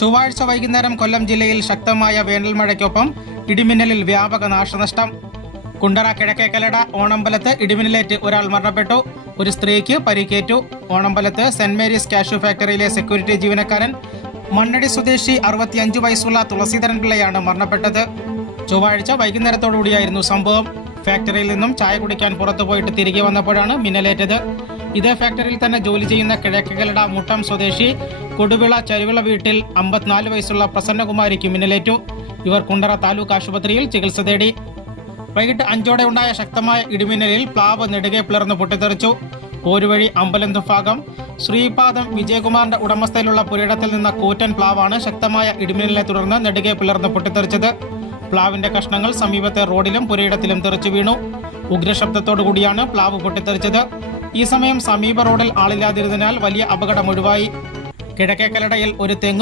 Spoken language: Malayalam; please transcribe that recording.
ചൊവ്വാഴ്ച വൈകുന്നേരം കൊല്ലം ജില്ലയിൽ ശക്തമായ വേനൽമഴയ്ക്കൊപ്പം ഇടിമിന്നലിൽ വ്യാപക നാശനഷ്ടം. കുണ്ടറ കിഴക്കേക്കലട ഓണമ്പലത്ത് ഇടിമിന്നലേറ്റ് ഒരാൾ മരണപ്പെട്ടു. ഒരു സ്ത്രീക്ക് പരിക്കേറ്റു. ഓണമ്പലത്ത് സെന്റ് മേരീസ് കാഷ്യൂ ഫാക്ടറിയിലെ സെക്യൂരിറ്റി ജീവനക്കാരൻ മണ്ണടി സ്വദേശി 65 വയസ്സുള്ള തുളസീധരൻ പിള്ളയാണ് മരണപ്പെട്ടത്. ചൊവ്വാഴ്ച വൈകുന്നേരത്തോടുകൂടിയായിരുന്നു സംഭവം. ഫാക്ടറിയിൽ നിന്നും ചായ കുടിക്കാൻ പുറത്തു പോയിട്ട് തിരികെ വന്നപ്പോഴാണ് മിന്നലേറ്റത്. ഇതേ ഫാക്ടറിയിൽ തന്നെ ജോലി ചെയ്യുന്ന കിഴക്കേക്കലട മുട്ടം സ്വദേശി കൊടുവിള ചരുവിള വീട്ടിൽ 54 വയസ്സുള്ള പ്രസന്നകുമാരിക്ക് മിന്നലേറ്റു. ഇവർ കുണ്ടറ താലൂക്ക് ആശുപത്രിയിൽ ചികിത്സ തേടി. വൈകിട്ട് 5 ഉണ്ടായ ശക്തമായ ഇടിമിന്നലിൽ പ്ലാവ് നെടുകെ പിളർന്ന് പൊട്ടിത്തെറിച്ചു. പോരുവഴി അമ്പലന്ത് ഭാഗം ശ്രീപാദം വിജയകുമാറിന്റെ ഉടമസ്ഥയിലുള്ള പുരയിടത്തിൽ നിന്ന കൂറ്റൻ പ്ലാവാണ് ശക്തമായ ഇടിമിന്നലിനെ തുടർന്ന് നെടുകെ പിളർന്ന് പൊട്ടിത്തെറിച്ചത്. പ്ലാവിന്റെ കഷ്ണങ്ങൾ സമീപത്തെ റോഡിലും പുരയിടത്തിലും തെറിച്ചു വീണു. ഉഗ്രശബ്ദത്തോടുകൂടിയാണ് പ്ലാവ് പൊട്ടിത്തെറിച്ചത്. ഈ സമയം സമീപ റോഡിൽ ആളില്ലാതിരുന്നതിനാൽ വലിയ അപകടം ഒഴിവായി. കിഴക്കേക്കലടയിൽ ഒരു തെങ്ങ്